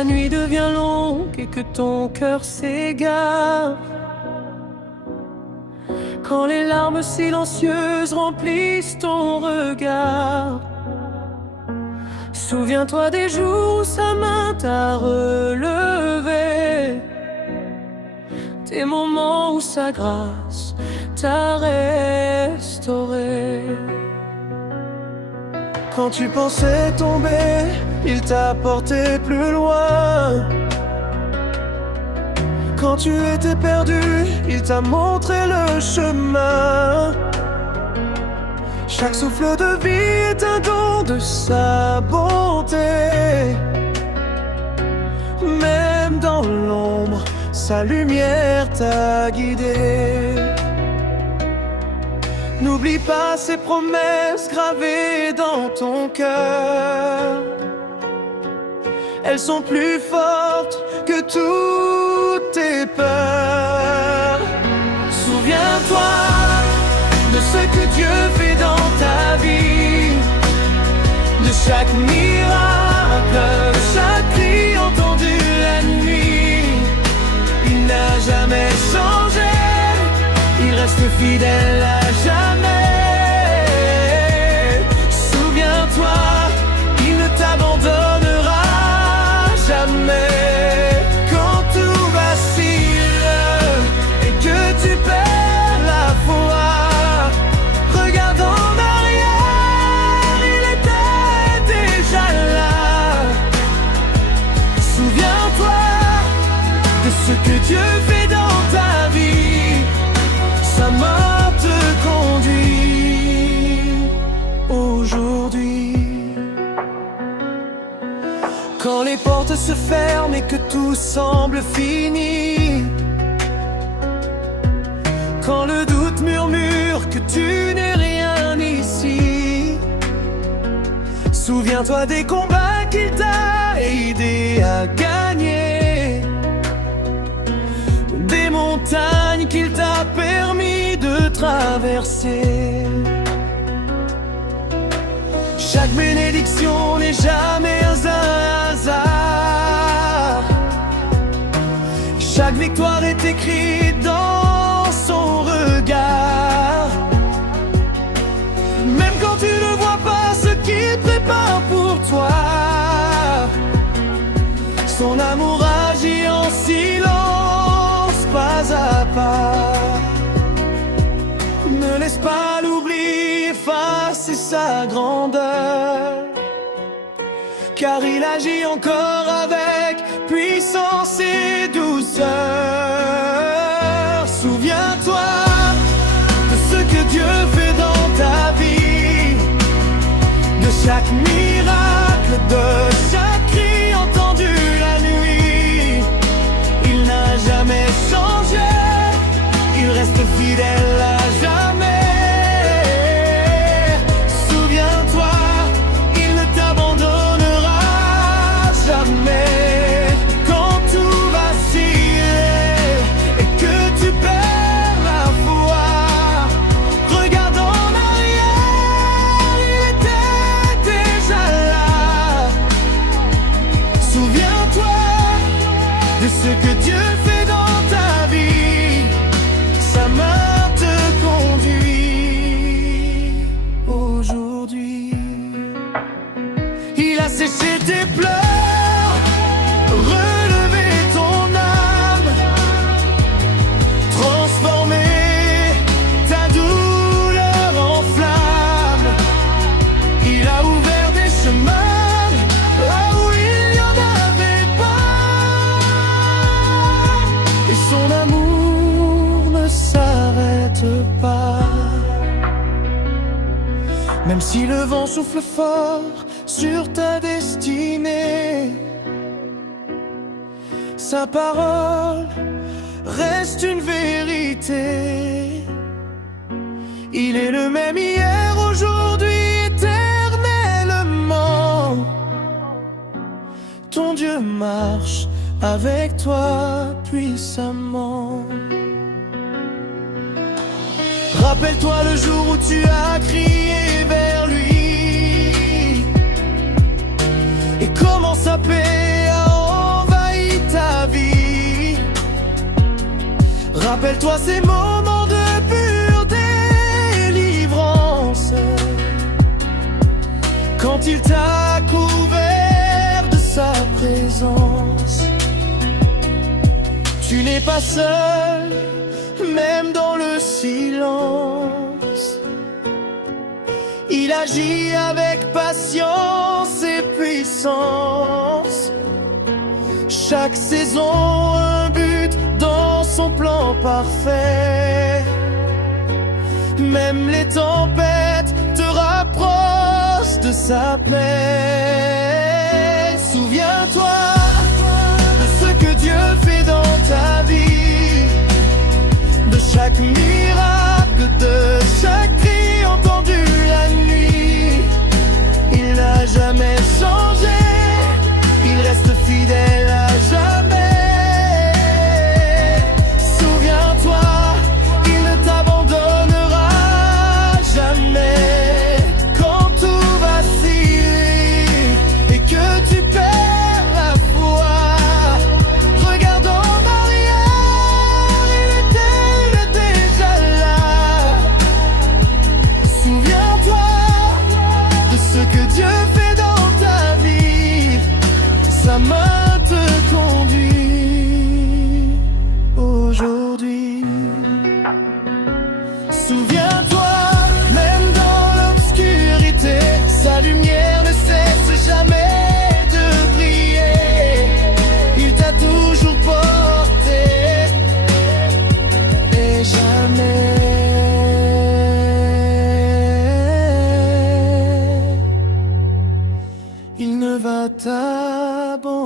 la nuit devient longue et que ton cœur s'égare, quand les larmes silencieuses remplissent ton regard. Souviens-toi des jours où sa main t'a relevé, des moments où sa grâce t'a restauré. Quand tu pensais tomber, il t'a porté plus loin. Quand tu étais perdu, il t'a montré le chemin. Chaque souffle de vie est un don de sa bonté. Même dans l'ombre, sa lumière t'a guidé. N'oublie pas ces promesses gravées dans ton cœur. Elles sont plus fortes que toutes tes peurs. Souviens-toi de ce que Dieu fait dans ta vie, de chaque miracle, de chaque cri entendu la nuit. Il n'a jamais changé, il reste fidèle à jamais. Souviens-toi, il ne t'abandonnera jamais. Quand tout vacille et que tu perds la foi, regarde en arrière, il était déjà là. Souviens-toi de ce que Dieu fait dans ta vie, sa main te conduit aujourd'hui. Quand les portes se ferment et que tout semble fini, quand le doute murmure que tu n'es rien ici, souviens-toi des combats qu'il t'a aidé à gagner, des montagnes qu'il t'a permis de traverser. Chaque bénédiction n'est jamais un hasard. Chaque victoire est écrite dans son regard. Même quand tu ne vois pas ce qu'il prépare pour toi, son amour agit en silence, pas à pas. Ne laisse pas l'oubli effacer sa grandeur, car il agit encore avec puissance et douceur. Souviens-toi de ce que Dieu fait dans ta vie, de chaque miracle, de chaque cri entendu la nuit. Il n'a jamais changé, il reste fidèle à jamais. Souviens-toi, il ne t'abandonnera jamais. Quand tout vacille et que tu perds la foi, regarde en arrière, il était déjà là. Souviens-toi de ce que Dieu fait dans ta vie, sa main te conduit aujourd'hui. Il a séché tes pleurs, relevé ton âme, transformé ta douleur en flamme. Il a ouvert des chemins là où il n'y en avait pas, et son amour ne s'arrête pas. Même si le vent souffle fort sur ta destinée, sa parole reste une vérité. Il est le même hier, aujourd'hui, éternellement. Ton Dieu marche avec toi puissamment. Rappelle-toi le jour où tu as crié vers lui, et comment sa paix a Rappelle-toi ces moments de pure délivrance, quand il t'a couvert de sa présence. Tu n'es pas seul, même dans le silence. Il agit avec patience et puissance. Chaque saison un but dans son plan parfait. Même les tempêtes te rapprochent de sa paix. Souviens-toi de ce que Dieu fait dans ta vie, de chaque miracle, de chaque cri entendu la nuit. Il n'a jamais changé, il reste fidèle à jamais. Souviens-toi, il ne t'abandonnera jamais. Quand tout vacille et que tu perds la foi, regarde en arrière, il est déjà là. Souviens-toi de ce que Dieu fait dans ta vie, sa main te conduit aujourd'hui. Souviens-toi, même dans l'obscurité, sa lumière ne cesse jamais de briller. Il t'a toujours porté et jamais il ne va t'abandonner.